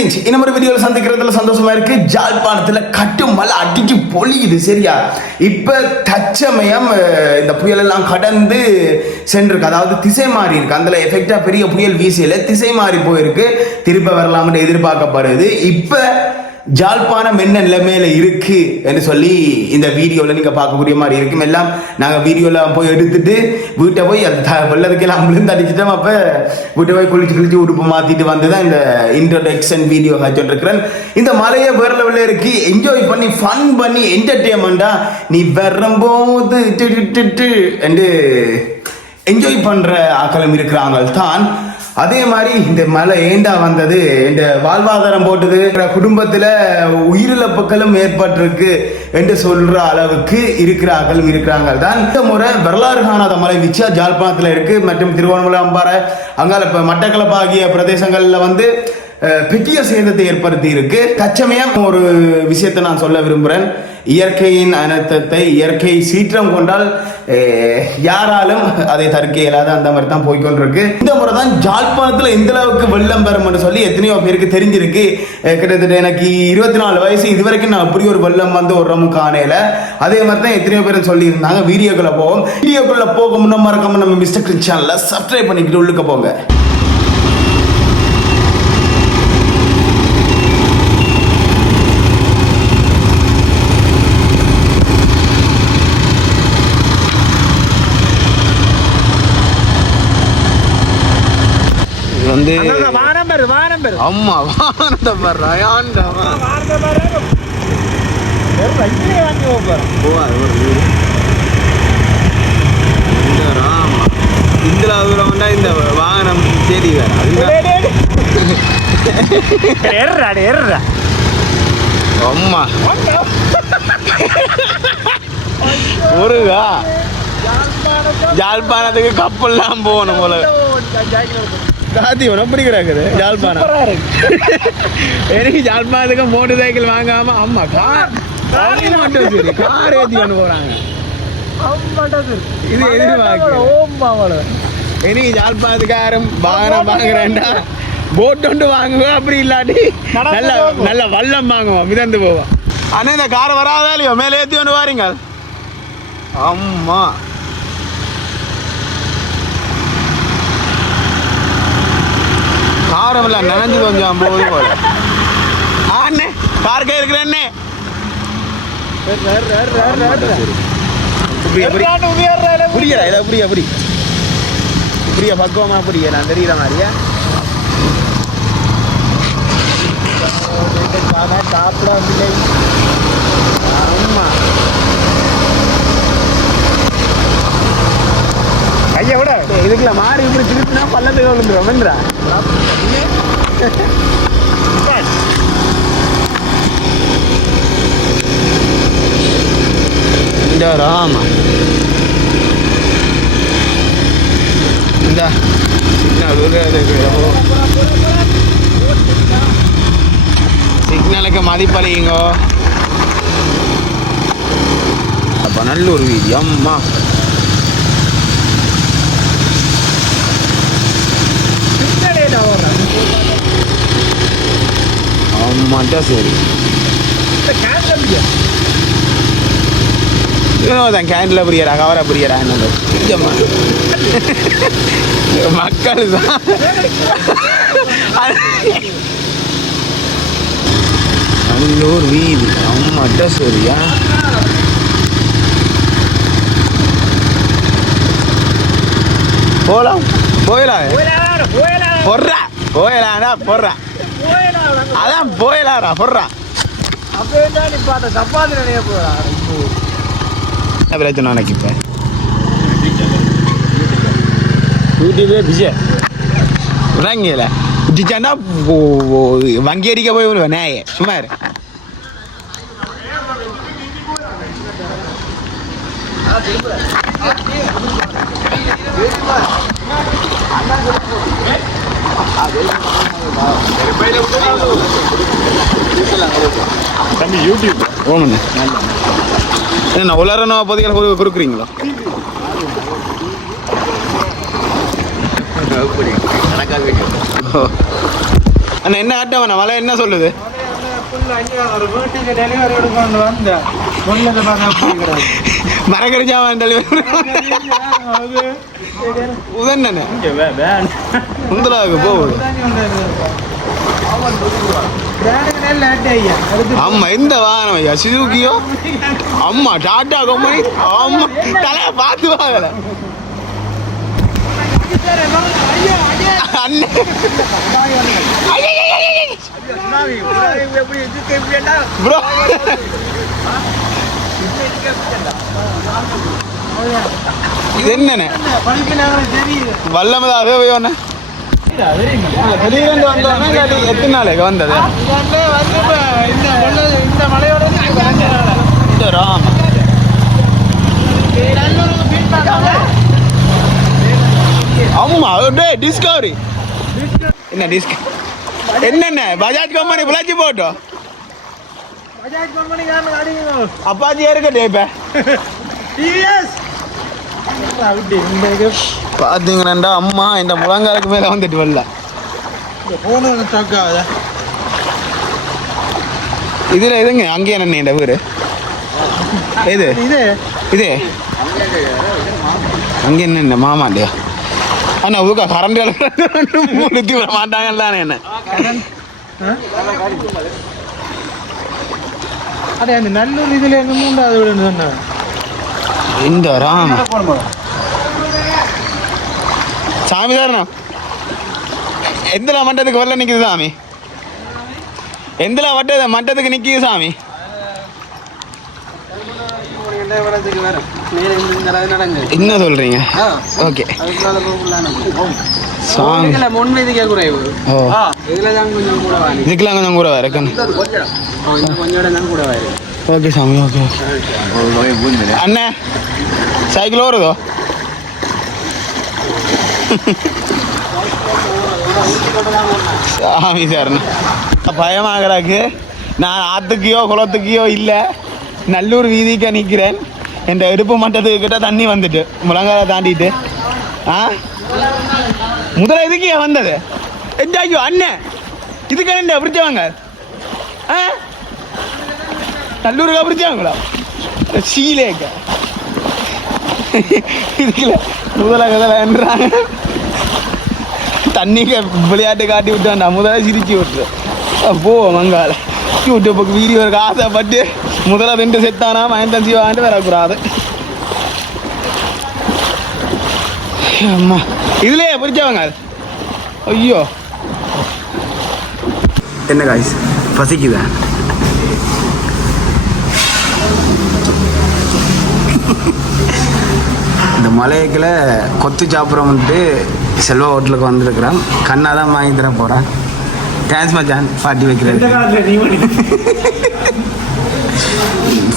Green's இன்னும் ஒரு வீடியோவில் சந்திக்கிறதுல சந்தோஷமா இருக்கு. ஜாழ்ப்பாணத்தில் கட்டு மழை அடிச்சு பொழியுது சரியா? இப்போ தச்சமயம் இந்த புயல் எல்லாம் கடந்து சென்றிருக்கு. அதாவது திசை மாறி இருக்கு. அதில் எஃபெக்டா பெரிய புயல் வீசையில திசை மாறி போயிருக்கு. திருப்ப வரலாம்னு எதிர்பார்க்கப்படுது. இப்போ ஜாழ்ப்பாணம் என்ன நிலைமையில இருக்கு என்று சொல்லி இந்த வீடியோவில் நீங்கள் பார்க்கக்கூடிய மாதிரி இருக்கும் எல்லாம் நாங்கள் வீடியோலாம் போய் எடுத்துட்டு வீட்டை போய் அந்த த- வெள்ளத்துக்கெல்லாம் விழுந்து அடிச்சிட்டோம். அப்போ வீட்டை போய் குளிச்சு குளிச்சு உடுப்பு மாற்றிட்டு வந்து தான் இந்த இன்ட்ரோடக்ஷன் வீடியோ காய்ச்சிட்டு இந்த மலையை வேற லெவலில் இருக்கு. என்ஜாய் பண்ணி ஃபன் பண்ணி என்டர்டெயின்மெண்டா நீ வரும்போது என்று என்ஜாய் பண்ணுற ஆக்களம் இருக்கிறாங்க தான் அதே மாதிரி இந்த மழை ஏண்டா வந்தது? இந்த வாழ்வாதாரம் போட்டது. குடும்பத்தில் உயிரிழப்புகளும் ஏற்பட்டிருக்கு என்று சொல்ற அளவுக்கு இருக்கிறார்கள் ஆக்களும் இருக்கிறாங்க. தான் இந்த முறை வரலாறு காணாத மழை விச்சா ஜாழ்ப்பாணத்தில் இருக்கு. மற்றும் திருவண்ணாமலை அம்பாறை அங்கால இப்போ மட்டக்களப்பு ஆகிய வந்து பெரிய சேதத்தை ஏற்படுத்தி இருக்கு தச்சமையா ஒரு விஷயத்தை நான் சொல்ல விரும்புகிறேன் இயற்கையின் அனர்த்தத்தை இயற்கை சீற்றம் கொண்டால் யாராலும் அதை தடுக்க இயலாத அந்த மாதிரி தான் போய்கொண்டிருக்கு இந்த முறை தான் ஜாழ்ப்பாணத்தில் எந்த அளவுக்கு வெள்ளம் பெறும்னு சொல்லி எத்தனையோ பேருக்கு தெரிஞ்சிருக்கு. கிட்டத்தட்ட எனக்கு இருபத்தி நாலு வயசு இது வரைக்கும் நான் அப்படி ஒரு வெள்ளம் வந்து ஒரு ரம்மு காணையில அதே மாதிரி தான் எத்தனையோ பேர் சொல்லியிருந்தாங்க. வீடியோக்குள்ள போவோம். வீடியோக்குள்ள போக முன்ன மறக்காம நம்ம மிஸ்டர் கிரிச்சானில் சப்ஸ்கிரைப் பண்ணிக்கிட்டு உள்ளுக்க போங்க இது வந்து அங்கங்க வானம் பெரு வானம் பெரு அம்மா வானத்தை பாரு வீடு. இந்த ராமா. இந்த தூரம் வந்தா இந்த வாகனம் தேடி வேற அதுதான் அம்மா. முருகா. யாழ்ப்பாணத்துக்கு கப்பல்லாம் போகணும் போல. காத்தி எப்படி கிடக்குது? யாழ்ப்பாணம் எனக்கு யாழ்ப்பாணத்துக்கு மோட்டர் சைக்கிள் வாங்காம அம்மா கார் மட்டும் சரி கார் ஏத்தி கொண்டு போறாங்க. இது. எதிர்பார்க்கல. எனக்கு யாழ்ப்பாணத்துக்காரும் வாகனம் வாங்குறேன்டா. போட் ஒன்று வாங்குவோம் அப்படி இல்லாட்டி நல்ல. நல்ல வல்லம் வாங்குவோம் மிதந்து போவோம். அண்ணா இந்த கார் வராதா இல்லையோ? மேலே ஏற்றி ஒன்று வாருங்க. அம்மா. காரம் இல்லை நனைஞ்சு கொஞ்சம் போகுது போல ஆ, பார்க்க கார் புரிய புரியல இதை புரிய புரிய புரிய பக்குவமா புரிய நான் தெரியல மாதிரியா? சாப்பிட முடியல ஆமா. கையை விட. இதுக்குள்ள மாறி இப்படி திருப்பினா பள்ளத்துக்கு விழுந்துரும் வென்றா இந்த ஆமா. இந்த. சிக்னலுக்கு மதிப்பளியுங்கோ. அப்போ நல்லூர் வீதி. அம்மா. அம்மாட்டா சரி தான் கேண்டில் புரியடா கவரை புரியடா நிஜமா. மக்கள் தான் நல்லூர் வீதி அம்மாட்டா சரியா போலாம் போயிலாம் பொர்றா போயிலாடா பொர்றா அதான் போயிலாடா பொர்றா அப்படியே தான் இப்ப அந்த சப்பாத்தி நினைக்க போறா. என்ன பிரச்சனை உனக்கு இப்போ? யூடியூபே பிஸியா? இடிச்சாண்டா வங்கி அடிக்க போய் விடுவேன் நேய. சும்மா இரு. தம்பி யூடியூப் ஓணுண்ணே என்ன உலர நோய் பகுதிகளை கொடுக்குறீங்களா அண்ணா என்ன ஆட்டவண்ணா மழை என்ன சொல்லுது? வீட்டுக்கு டெலிவரி எடுக்கணும் வந்தேன். மரக்கடிச்சாமன் டெலிவரி உதன்னண்ணே முந்தலாவுக்கு போகுது ஆமா எந்த வாகனம் ஐயா சுசுக்கியோ அம்மா டாட்டா கம்பெனி ஆமா பார்த்து வாங்கல. ப்ரோ என்னண்ணே வல்லமதாக போய் வந்தேன் திடீரென்று எத்தனை நாளைக்கு வந்தது இந்த மலையோட இந்த ராம் ஆமா டிஸ்கவரி என்ன என்னென்ன பஜாஜ் கம்பெனி பிளாச்சி போட்டோம் பஜாஜ் கம்பெனி காரணம் அடிங்க அப்பாச்சியா இருக்கட்டே இப்ப? டிவிஎஸ் பாத்தீங்கன்னா அம்மா இந்த முழங்காலுக்கு மேல வந்துட்டு வரல. போன ஸ்டாக் ஆகுதா இதுல எதுங்க? அங்கே என்ன இந்த வீடு எது? இது. இது? அங்கே என்ன இந்த மாமாண்டியா? அண்ணா ஊக்கா கரண்ட் முழுத்தி வர மாட்டாங்கல்ல என்ன? அடே அந்த நல்லூர் இதுல இருந்து மூன்றாவது வீடுன்னு சொன்னேன் இந்த ராம் சாமி தாரணா எந்தல மட்டத்துக்கு வரல நிக்குது சாமி எந்தல வட்ட மட்டத்துக்கு நிக்குது சாமி என்ன சொல்றீங்க ஓகே சாமி இதுக்கெல்லாம் கொஞ்சம் கூட வேற ஓகே சாமி ஓகே அண்ணா சைக்கிள் ஓடுதோ சாமி சார்ண்ணா பயமாகறாக்கு நான் ஆத்துக்கையோ குளத்துக்கையோ இல்லை நல்லூர் வீதிக்கு நிற்கிறேன் என் இடுப்பு மட்டத்துக்கு கிட்ட தண்ணி வந்துட்டு முழங்கால தாண்டிட்டு ஆ முதல்ல இதுக்கு வந்தது ஐயோ அண்ணன் இதுக்கு என்ன பிடிச்சவங்க ஆ நல்லூர் பிடிச்சாங்களா சீலேக்க இதுக்குல முதல கதலன்றாங்க தண்ணிக்கு விளையாட்டு காட்டி விட்டான்டா முதல்ல சிரிச்சு விட்டுரு போ மங்கால யூடியூப்புக்கு வீடியோ இருக்கு ஆசைப்பட்டு முதல்ல ரெண்டு செத்தானா மயந்தன் சிவான்ட்டு வரக்கூடாது அம்மா இதுலயே பிடிச்சவங்க ஐயோ என்ன காய்ஸ் பசிக்குதா இந்த மலையக்கில் கொத்து சாப்பிட்றோம்ட்டு செல்வா ஹோட்டலுக்கு வந்திருக்கிறோம் கண்ணா தான் வாங்கி தர போகிறேன் தேங்க்ஸ் மச்சான். பாட்டி வைக்கிறது.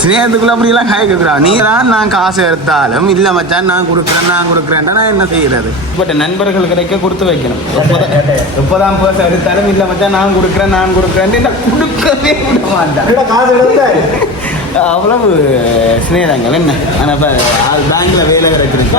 ஸ்னேகத்துக்குள்ள அப்படிலாம் காய்க்கிறான் நீ தான் நான் காசு எடுத்தாலும் இல்லை மச்சான் நான் கொடுக்குறேன் நான் கொடுக்குறேன்டா நான் என்ன செய்யறது? பட் நண்பர்கள் கிடைக்க கொடுத்து வைக்கணும். எப்போதான் பேச எடுத்தாலும் இல்லை மச்சான் நான் கொடுக்குறேன் நான் கொடுக்குறேன். நான் கொடுக்கவே விட மாட்டேன். அவ்வளவு ஸ்னேகங்கள் என்ன? ஆனால் இப்போ பேங்க்ல வேலை கிடைக்கிறேன்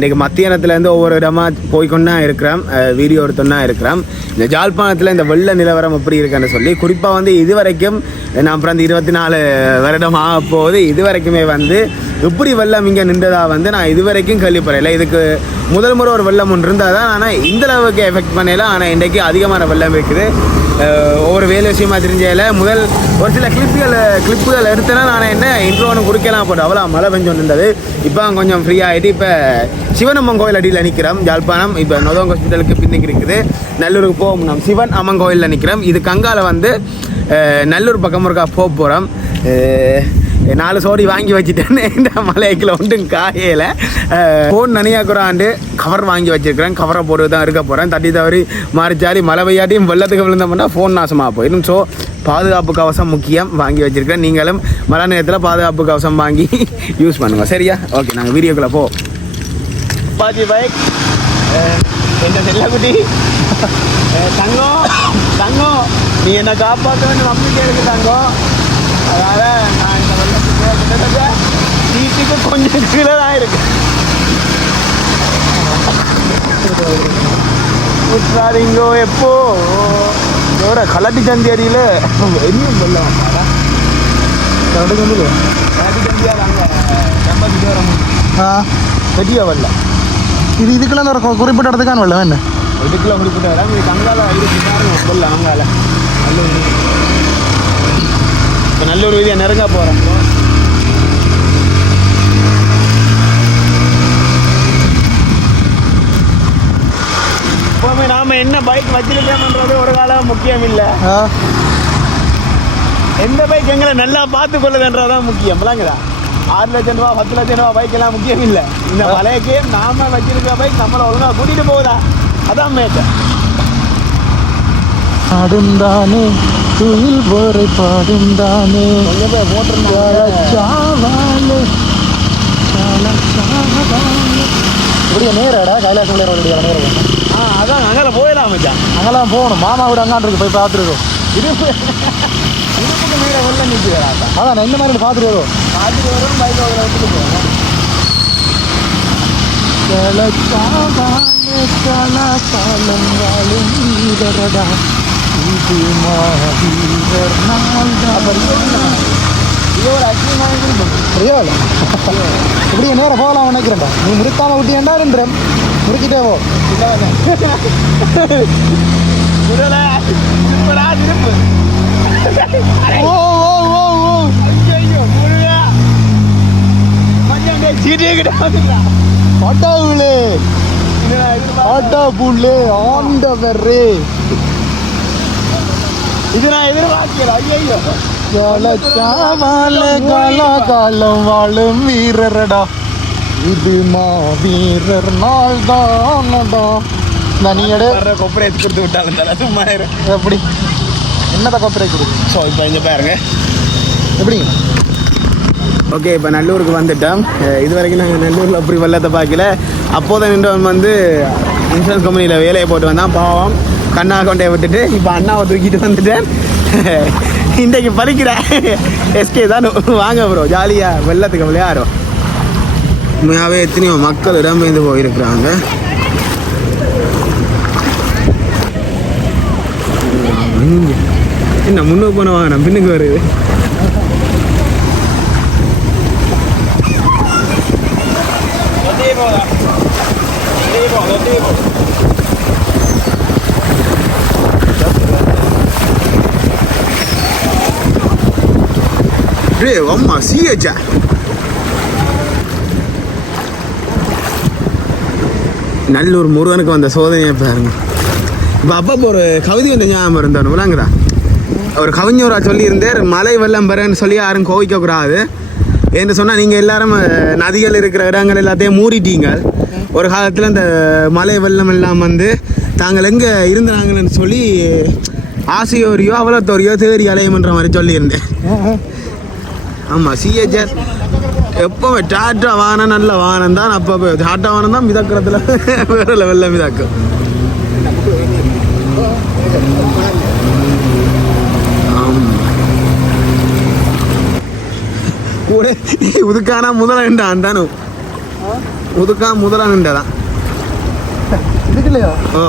இன்றைக்கு மத்தியானத்துலேருந்து ஒவ்வொரு இடமாக போய்க்கொண்டா இருக்கிறோம். வீடியோ எடுத்தோன்னா இருக்கிறோம். இந்த ஜாழ்ப்பாணத்தில் இந்த வெள்ள நிலவரம் எப்படி இருக்குன்னு சொல்லி குறிப்பாக வந்து இது வரைக்கும் நான் பிறந்து இருபத்தி நாலு வருடம் ஆக போகுது. இது வரைக்குமே வந்து இப்படி வெள்ளம் இங்கே நின்றதா வந்து நான் இது வரைக்கும் கேள்விப்படையில இதுக்கு முதல் முறை ஒரு வெள்ளம் ஒன்று இருந்தால் தான் ஆனால் இந்த அளவுக்கு எஃபெக்ட் பண்ணல. ஆனால் இன்றைக்கு அதிகமான வெள்ளம் இருக்குது. ஒவ்வொரு வேலை விஷயமா தெரிஞ்சதில் முதல் ஒரு சில கிளிப்புகள் கிளிப்புகள் எடுத்தேன்னா நான் என்ன இன்ட்ரோன்னு கொடுக்கலாம். போட்டு அவ்வளோ மழை பெஞ்சோன்னு இருந்தது இப்போ கொஞ்சம் ஃப்ரீ ஆகிட்டு இப்போ சிவனம்மன் கோயில் அடியில் நிற்கிறோம். ஜாழ்ப்பாணம் இப்போ நொதோங் ஹாஸ்பிட்டலுக்கு பின்னுக்கு இருக்குது. நல்லூருக்கு போவோம். நம் சிவன் அம்மன் கோயிலில் நிற்கிறோம். இது கங்காவில் வந்து நல்லூர் பக்கம் இருக்கா போக போகிறோம் நாலு சோடி வாங்கி வச்சுட்டேன்னு இந்த மலைக்கில் ஒன்றும் காயல. ஃபோன் நனியாக்குறாண்டு கவர் வாங்கி வச்சிருக்கிறேன். கவரை போட்டு தான் இருக்க போகிறேன் தட்டி தவறி மாறிச்சாரி மழை பெய்யாட்டியும் வெள்ளத்துக்கு விழுந்தோம்னா ஃபோன் நாசமாக போயிடும். ஸோ பாதுகாப்பு கவசம் முக்கியம். வாங்கி வச்சிருக்கேன் நீங்களும் மழை நேரத்தில் பாதுகாப்பு கவசம் வாங்கி யூஸ் பண்ணுங்க. சரியா? ஓகே நாங்கள் வீடியோக்குள்ளே போ. பாஜி பைக். என்ன செல்லக்குட்டி தங்கம் தங்கம் நீ என்னை காப்பாற்ற நம்பிக்கை இருக்கு தங்கம் அதனால் நான் இந்த கிட்டத்தட்ட சீட்டுக்கு கொஞ்சம் கீழே தான் இருக்கு உற்றாதீங்கோ எப்போ இதோட கலட்டி சந்தி அடியில் கலட்டி அங்கே சம்பத்துக்கு வர ஆ பெரிய வெள்ளம் இது இதுக்கெல்லாம் ஒரு குறிப்பிட்ட இடத்துக்கான வெள்ளம் என்ன இதுக்குள்ள குறிப்பிட்ட இடம் இது கங்கால இருக்கு வெள்ளம் அங்கால நல்லூர் இப்போ நல்லூர் வீதியை நெருங்க போகிறோம் எப்பவுமே நாம என்ன பைக் வச்சிருக்கோம்ன்றது ஒரு காலம் முக்கியம் இல்லை. எந்த பைக் எங்களை நல்லா பார்த்து கொள்ளுதுன்றதான் முக்கியம் விளங்குதா? ஆறு லட்சம் ரூபா பத்து லட்சம் ரூபா பைக் எல்லாம் முக்கியம் இல்லை. இந்த மலைக்கு நாம வச்சிருக்க பைக் நம்மளை ஒழுங்கா கூட்டிட்டு போகுதா? அதான் மேட்டை பாடும் தானே துயில் போரை பாடும் தானே கொஞ்சம் பேர் போட்டிருந்தாங்க இப்படியே நேரடா கைலாசம் நேரம் ஆ அதான் அங்கே போயிடலாம் மச்சான். அங்கெல்லாம் போகணும். மாமா வீடு அங்கான் இருக்கு போய் பார்த்துருக்கோம். இருப்பு. இருப்புக்கு மீற வெள்ள நிற்கிறாங்க அதான் இந்த மாதிரி பார்த்துட்டு வரும் பார்த்துட்டு வரும் பைக் அதில் விட்டுட்டு போவோம். இப்படியே நேரம் போகலாம் நினைக்கிறேன்டா. நீ முறுக்கிட்டே போ முதல்ல திருப்படா திருப்பு. ஓ ஓ ஓ ஓ. ஐயோ முருகா சீட்டே கிட்ட பட்டா இது நான் வாழும் வீரரடா. இது மா வீரர் நாள் தானடா நனியடு வர்ற கொப்பரை எடுத்து கொடுத்து விட்டாலும் தலை சும்மா எப்படி? என்னத கொப்பரை கொடுக்கு ஸோ இப்போ இங்கே பாருங்க. எப்படி? ஓகே இப்போ நல்லூருக்கு வந்துட்டோம். இது வரைக்கும் நாங்கள் நல்லூரில் அப்படி வெள்ளத்தை பார்க்கல. அப்போதான் நின்றவன் வந்து இன்சூரன்ஸ் கம்பெனியில் வேலையை போட்டு வந்தான். பாவம் கண்ணா கொண்டே விட்டுட்டு இப்போ அண்ணாவை தூக்கிட்டு வந்துட்டேன். இன்றைக்கு பறிக்கிறேன் எஸ்கே தான். வாங்க ப்ரோ ஜாலியாக வெள்ளத்துக்கு விளையாடும் உண்மையாகவே எத்தனையோ மக்கள் இடம்பெயர்ந்து போயிருக்கிறாங்க. என்ன முன்னுக்கு போன வாங்கினேன் பின்னுக்கு வருது. டேய் அம்மா சிஹெச்சா நல்லூர் முருகனுக்கு வந்த சோதனையை பாருங்க. இப்போ அப்பப்போ ஒரு கவிதை வந்து ஞாபகம் இருந்தார் விளாங்குதா? ஒரு கவிஞரா சொல்லியிருந்தார் மலை வெள்ளம் பெறன்னு சொல்லி யாரும் கோவிக்கக்கூடாது என்று சொன்னால் நீங்கள் எல்லாரும் நதிகள் இருக்கிற இடங்கள் எல்லாத்தையும் மூடிட்டீங்க. ஒரு காலத்தில் இந்த மலை வெள்ளம் எல்லாம் வந்து தாங்கள் எங்கே இருந்தாங்கன்னு சொல்லி ஆசையோரியோ அவலத்தோரியோ தேடி அலையமன்ற மாதிரி சொல்லியிருந்தேன். ஆமாம் சிஹெச்ஆர் எப்போவுமே டாட்டா வானம் நல்ல வானம் தான் அப்போ டாட்டா வானம் தான் மிதக்கிறதுல. வேற லெவலில் மிதக்கும். கூட உதுக்கானா முதல நின்றான் தானு உதுக்கா முதல நின்றதான் ஓ.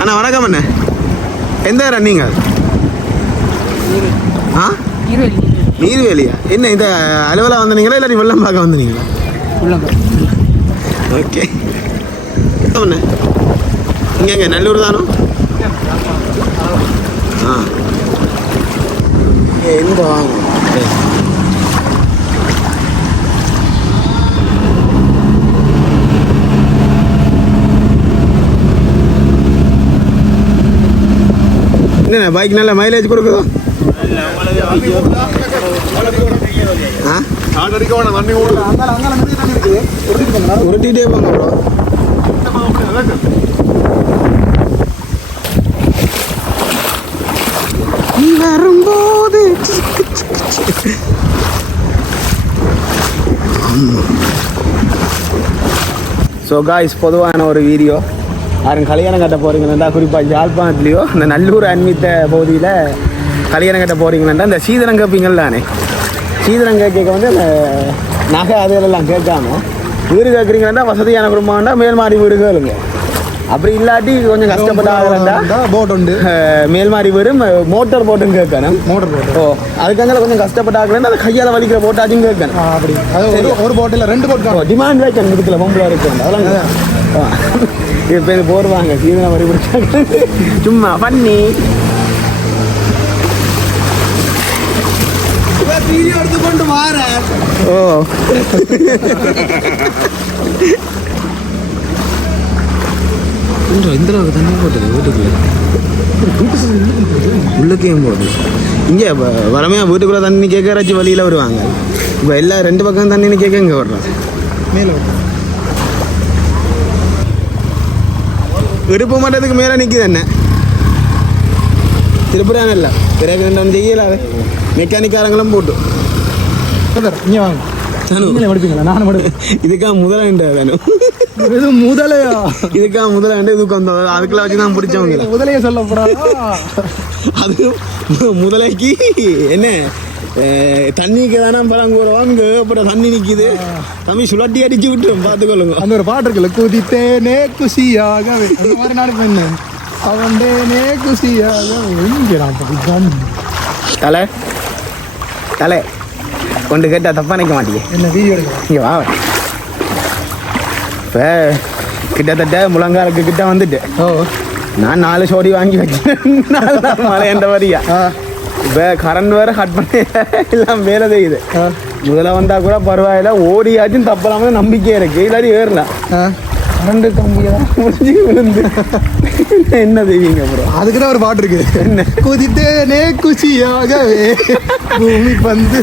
அண்ணா வணக்கம் அண்ணே. எந்த ரன்னிங்க ஆ? நீர்வேலியா? என்ன இந்த அலுவலா வந்தீங்களா இல்லை வெள்ளம் பார்க்க வந்தீங்களா ஓகே. அண்ணே இங்கே எங்கே நல்லூர் தானோ? ஆ. எந்த வாங்க? என்ன பைக் நல்ல மைலேஜ் கொடுக்குதோ? ஆ? போங்க உருட்டிகிட்டே போங்க ப்ரோ வரும்போது ஸோ காய்ஸ் பொதுவான ஒரு வீடியோ யாரும் கல்யாணம் கட்ட போகிறீங்கன்னா குறிப்பாக யாழ்ப்பாணத்துலேயோ இந்த நல்லூர் அண்மித்த பகுதியில் கல்யாணம் கட்ட போகிறீங்களா இந்த சீதனம் கேட்பீங்கள் தானே சீதனம் கேட்க வந்து அந்த நகை அதுகளெல்லாம் கேட்காம வீடு கேட்குறீங்கன்னா வசதியான குடும்பம்னா மேல் மாடி வீடு கேளுங்க. அப்படி இல்லாட்டி கொஞ்சம் கஷ்டப்பட்டு ஆகிறா போட் உண்டு. மேல்மாடி வீடும் மோட்டார் போட்டும் கேட்கணும். மோட்டர் போட் ஓ அதுக்காக கொஞ்சம் கஷ்டப்பட்டு ஆகிறேன் அதை கையால் வலிக்கிற போட்டாச்சும் கேட்கணும். அப்படி. அது ஒரு போட்டில் ரெண்டு போட் டிமாண்ட் வைக்கணும் இதுக்குள்ள பொம்பளை இருக்கு அதெல்லாம். இப்போ போடுவாங்க சீதனை வரி பிடிச்சாங்க சும்மா பண்ணி வீடியோ எடுத்து கொண்டு வார ஓ இந்த அளவுக்கு தண்ணி போட்டது வீட்டுக்குள்ள. உள்ளக்கையும் போகுது இங்கே வரமையா வீட்டுக்குள்ளே தண்ணி கேட்க யாராச்சும் வழியில் வருவாங்க. இப்போ எல்லா ரெண்டு பக்கம் தண்ணின்னு கேட்க இங்கே வர்றோம். மேலே இடுப்பு மாட்டதுக்கு மேலே நிற்குது என்ன? திருப்புறான் இல்லை. பிறகு ரெண்டு ஒன்று செய்யலாது மெக்கானிக்காரங்களும் போட்டு. இங்கே வாங்க. நீங்களே மடிப்பீங்களா? நானும் மடுப்பேன் இதுக்காக முதலாண்டு தானு. இது முதலையா? இதுக்காக முதலாண்டு இதுக்கு வந்தோம் அதுக்குள்ள வச்சு தான் பிடிச்சவங்க. முதலைய சொல்லப்படாதா? அது முதலைக்கு என்ன? தண்ணிக்கு தானே பழம் அப்புறம் தண்ணி நிற்கிது தம்பி சுழட்டி அடிச்சு விட்டுரும். பார்த்துக்கொள்ளுங்க. அந்த ஒரு பாட்டு இருக்குல்ல குதித்தேனே குசியாகவே. அந்த மாதிரி நாடு பெண்ணு அவண்டேனே குசியாகவே. இங்கே நான் படித்தான் தலை. தலை. கொண்டு கேட்டா தப்பா நினைக்க மாட்டீங்க. என்ன வீடியோ இங்கே வா இப்போ கிட்டத்தட்ட முழங்காலுக்கு கிட்ட வந்துட்டு. ஓ. நான் நாலு சோடி வாங்கி வச்சேன் நாலு நாள் மழையண்ட வரியா இப்போ கரண்ட் வேற கட் பண்ணி எல்லாம் வேலை செய்யுது முதல்ல வந்தா கூட பரவாயில்ல ஓடியாச்சும் தப்பலாம நம்பிக்கை இருக்கு. இல்லாட்டி ஏறலாம் கரண்ட் கம்பியெல்லாம் முடிஞ்சு விழுந்து. என்ன செய்வீங்க அப்புறம் அதுக்கு தான் ஒரு பாட்டு இருக்கு. என்ன? குதித்தேனே குசியாகவே பூமி பந்து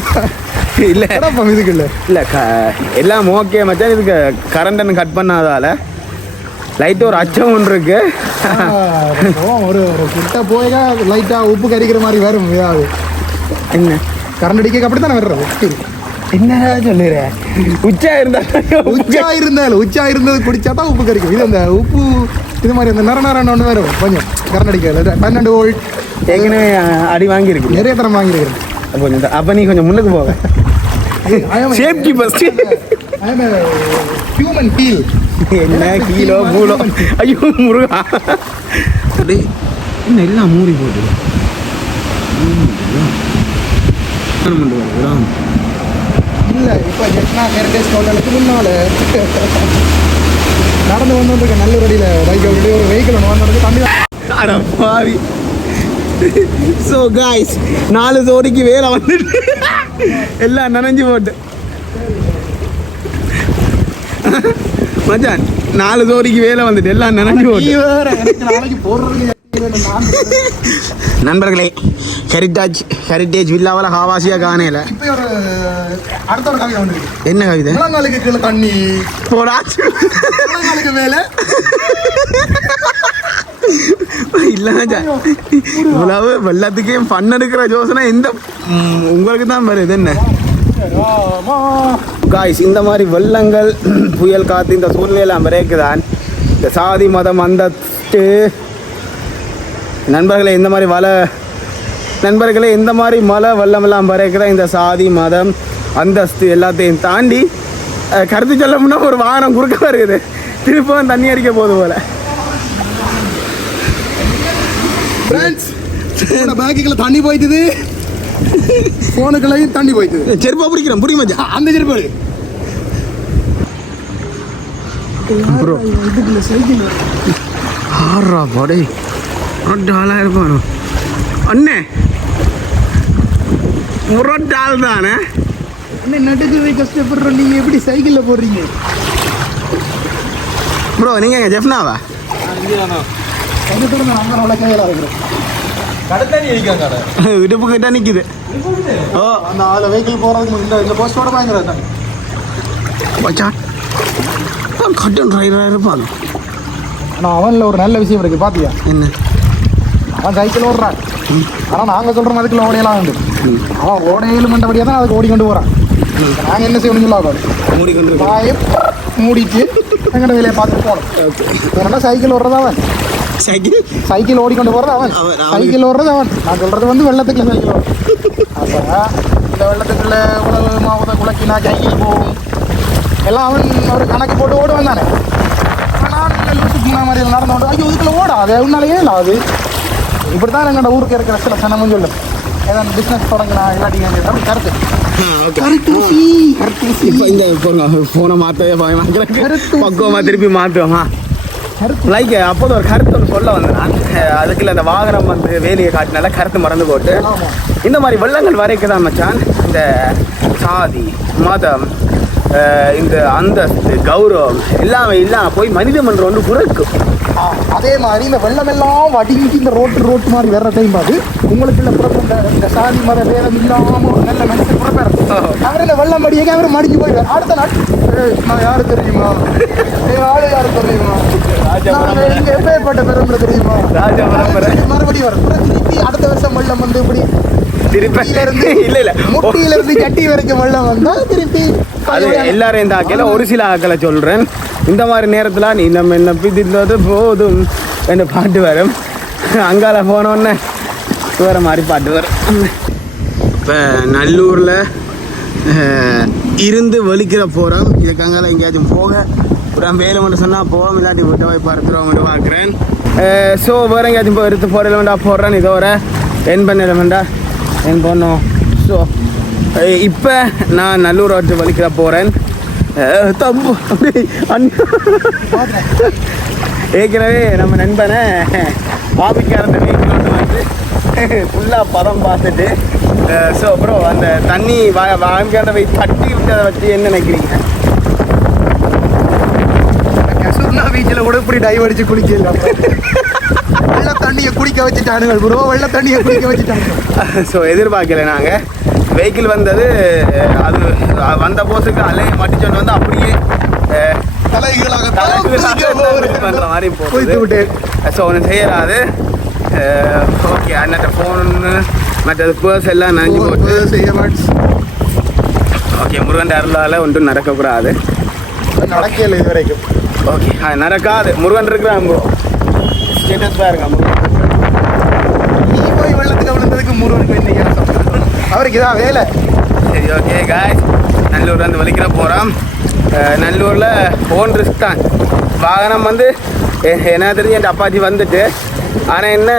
இல்ல. இதுக்கு இல்லை? இல்ல க எல்லாம் ஓகே மச்சான். இதுக்கு கரண்டன் கட் பண்ணாதால. லைட் ஒரு அச்சம் ஒன்று இருக்கு. ஒரு கிட்ட போய் லைட்டாக உப்பு கறிக்கிற மாதிரி வரும் ஏதாவது என்ன? கரண்ட் அடிக்க அப்படி தானே வர்றது என்னடா சொல்லுற? உச்சா இருந்தா உச்சா இருந்தாலும் உச்சா இருந்தது குடிச்சா தான் உப்பு கறிக்கும் இது அந்த உப்பு இது மாதிரி அந்த நர நரன்னு ஒன்று வரும். கொஞ்சம் கரண்ட் அடிக்கல பன்னெண்டு வோல்ட் ஏற்கனவே அடி வாங்கியிருக்கு. நிறைய தரம் வாங்கியிருக்கிறேன். கொஞ்சம் அப்ப நீ கொஞ்சம் முன்னுக்கு போக சேஃப்டி ஃபர்ஸ்ட் ஹியூமன் ஃபீல் என்ன கீழோ மூலோ ஐயோ முருகா. அடே என்ன எல்லாம் மூடி போட்டு? இல்லை இப்போ ஜெட்னா ஹெரிடேஜ் கவுண்டருக்கு முன்னால் நடந்து வந்துருக்க நல்ல அடியில் பைக் ஓட்டி ஒரு வெஹிக்கிள் ஒன்று வந்துருக்கு தம்பி அட பாவி. ஸோ காய்ஸ் நாலு ஜோடிக்கு வேலை வந்துட்டு எல்லாம் நனைஞ்சு போட்டு. மச்சான் நாலு ஜோடிக்கு வேலை வந்துட்டு எல்லாம் நனைஞ்சு போட்டு. நண்பர்களே ஹெரிட்டாஜ் ஹெரிட்டேஜ் வில்லாவில் ஹாவாசியா காணையில். அடுத்த ஒரு கவிதை வந்துருக்கு. என்ன கவிதை? முழங்காலுக்கு கீழே தண்ணி. போடாச்சு முழங்காலுக்கு மேலே. இல்ல மச்சான். இவ்வளவு வெள்ளத்துக்கே எடுக்கிற யோசனை இந்த உங்களுக்கு தான் வருது என்ன காய்ஸ் இந்த மாதிரி வெள்ளங்கள் புயல் காத்து இந்த சூழ்நிலை பிறகுதான் இந்த சாதி மதம் அந்தஸ்து நண்பர்களே இந்த மாதிரி வலை நண்பர்களே இந்த மாதிரி மலை வெள்ளமெல்லாம் பிறகுற இந்த சாதி மதம் அந்தஸ்து எல்லாத்தையும் தாண்டி அஹ், கருத்து சொல்லமுன்னா ஒரு வாகனம் குறுக்க வருது திருப்பவும் தண்ணி அடிக்க போகுது போல பேக்குக்குள்ள தண்ணி போயிட்டுது. ஃபோனுக்குள்ளையும் தண்ணி போயிட்டுது. செருப்பா பிடிக்கிறேன் புரியுமா மச்சான்? அந்த செருப்பு. ப்ரோ. ஆறா படை. முரட்டு ஆளாக இருப்பானோ? அண்ணே. முரட்டு ஆள் தானே? என்ன நடுக்குவே கஷ்டப்படுற நீங்க எப்படி சைக்கிள்ல போடுறீங்க? ப்ரோ நீங்கள் எங்க ஜெஃப்னாவா? நான் அங்கே கையில் இருக்கிறேன் இடுப்பு கிட்ட நிக்குது ஓ அந்த அதில் வெஹிக்கிள் போகிறதுக்கு இந்த இந்த போஸ்டோட பயங்கர மச்சான் கட்டன் டிரைவராக இருப்பாங்க ஆனால் அவனில் ஒரு நல்ல விஷயம் இருக்குது பாத்தியா என்ன அவன் சைக்கிள் ஓடுறான் ஆனால் நாங்கள் சொல்கிறோம் அதுக்குள்ள ஓடையெல்லாம் உண்டு அவன் ஓடையிலும் மண்டபடியாக தான் அதுக்கு ஓடிக்கொண்டு போகிறான் நாங்கள் என்ன செய்யணும் சொல்லாது மூடிக்கொண்டு நான் எப்ப மூடிட்டு எங்கட வேலையை பார்த்துட்டு போகணும் ஏன்னா சைக்கிள் ஓடுறது அவன் சைக்கிள். சைக்கிள் ஓடிக்கொண்டு போகிறது அவன். சைக்கிள் ஓடுறது அவன். நான் சொல்கிறது வந்து வெள்ளத்துக்குள்ள சைக்கிள் ஓடும் அப்போ இந்த வெள்ளத்துக்குள்ள உழவு மாவுத குளக்கினா சைக்கிள் போகும். எல்லாம் அவன் ஒரு கணக்கு போட்டு ஓடுவான் தானே. நான் மாதிரி நடந்து கொண்டு ஐயோ இதுக்குள்ள ஓடாது உன்னாலேயே இல்லாது இப்படி தான் எங்களோட ஊருக்கு இருக்கிற சில சனமும் சொல்லும். ஏதாவது பிஸ்னஸ் தொடங்கினா இல்லாட்டி கருத்து. இப்போ இந்த ஃபோனை மாற்றவே. பக்குவமாக திருப்பி மாற்றுவோமா லைக் அப்போது ஒரு கருத்து ஒன்று சொல்ல வந்தேன் அதுக்குள்ள அந்த வாகனம் வந்து வேலையை காட்டினால கருத்து மறந்து போட்டு. இந்த மாதிரி வெள்ளங்கள் வரைக்கும் தான் மச்சான் இந்த சாதி மதம் இந்த அந்தஸ்து கௌரவம் எல்லாமே இல்லாம போய் மனித மன்றம் ஒன்று குறைக்கும். அதே மாதிரி இந்த வெள்ளம் எல்லாம் வடிஞ்சு இந்த ரோட்டு ரோட்டு மாதிரி வர்ற டைம் பார்த்து உங்களுக்கு இந்த பிறப்பு இந்த சாதி மத வேதம் இல்லாம ஒரு நல்ல மனுஷன் பிறப்பாரு அவர் இந்த வெள்ளம் மடியே அவர் மடிஞ்சு போயிடுவார். அடுத்த நாள் "ஏய், நான் யாரு தெரியுமா? ஆளு யாரு தெரியுமா? எப்பேற்பட்ட பெரும்புல தெரியுமா. மறுபடியும் வரும் திருப்பி அடுத்த வருஷம் வெள்ளம் வந்து இப்படி திருப்பி. இல்ல இல்ல. முட்டியில இருந்து சட்டி வரைக்கும் வெள்ளம் வந்தா திருப்பி அது எல்லாரும் இந்த ஆக்கல ஒரு சில ஆக்களை சொல்றேன். இந்த மாதிரி நேரத்துல நீ நம்ம என்ன பிதிர்ந்தது போதும் என்ற பாட்டு வரும். அங்கால போனோடனே வேற மாதிரி பாட்டு வரும். இப்போ நல்லூரில் இருந்து வலிக்கிற போகிறோம் இதுக்கு அங்கால எங்கேயாச்சும் போக வேலை மட்டும் சொன்னால் போவோம் இல்லாட்டி விட்டு போய் பறத்துருவோம் பார்க்குறேன். ஸோ வேறு எங்கேயாச்சும் போய் எடுத்து போகிற வேண்டா போடுறேன் இதோட என் பண்ண வேண்டா என் பண்ணோம் ஸோ இப்போ நான் நல்லூர் ரோட்டு வலிக்கிற போகிறேன் தம்பு அப்படி ஏற்கனவே நம்ம நண்பனை பாபிக்கார அந்த வீட்டில் வந்து ஃபுல்லாக பதம் பார்த்துட்டு ஸோ அப்புறம் அந்த தண்ணி வா வாமிக்கார போய் தட்டி விட்டதை வச்சு என்ன நினைக்கிறீங்க? கசூர்னா பீச்சில் கூட இப்படி டைவ் அடிச்சு குளிக்கல. வெள்ள தண்ணியை குடிக்க வச்சுட்டானுங்க ப்ரோ வெள்ள தண்ணியை குடிக்க வச்சுட்டானுங்க. ஸோ எதிர்பார்க்கல நாங்கள் வெஹிக்கிள் வந்தது அது வந்த போஸுக்கு அலையை மட்டிச்சொண்டு வந்து அப்படியே பண்ற மாதிரி போகுது. ஸோ ஒன்று செய்யறாது. ஓகே அண்ணட்ட ஃபோனு மற்றது பர்ஸ் எல்லாம் நனைஞ்சு போட்டு. ஓகே முருகன் அருளால் ஒன்றும் நடக்கக்கூடாது. நடக்கல இது வரைக்கும் ஓகே அது நடக்காது. முருகன் இருக்கிறான் ப்ரோ ஸ்டேட்டஸ் பாருங்க முருகன் வெள்ளத்துக்கு விழுந்ததுக்கு முருகனுக்கு என்ன அவருக்கு இதான் வேலை. சரி ஓகே காய் நல்லூர் வந்து வலிக்கிற போகிறோம் நல்லூரில் ஓன் ரிஸ்க் தான். வாகனம் வந்து என்ன தெரிஞ்சு என் அப்பாச்சி வந்துட்டு ஆனால் என்ன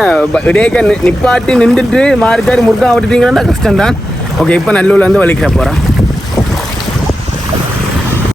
இடையே நி- நிப்பாட்டி நின்றுட்டு மாறிச்சாரி முருகா விட்டுட்டீங்கன்னா கஷ்டம் தான் ஓகே இப்போ நல்லூரில் வந்து வலிக்கிற போகிறேன்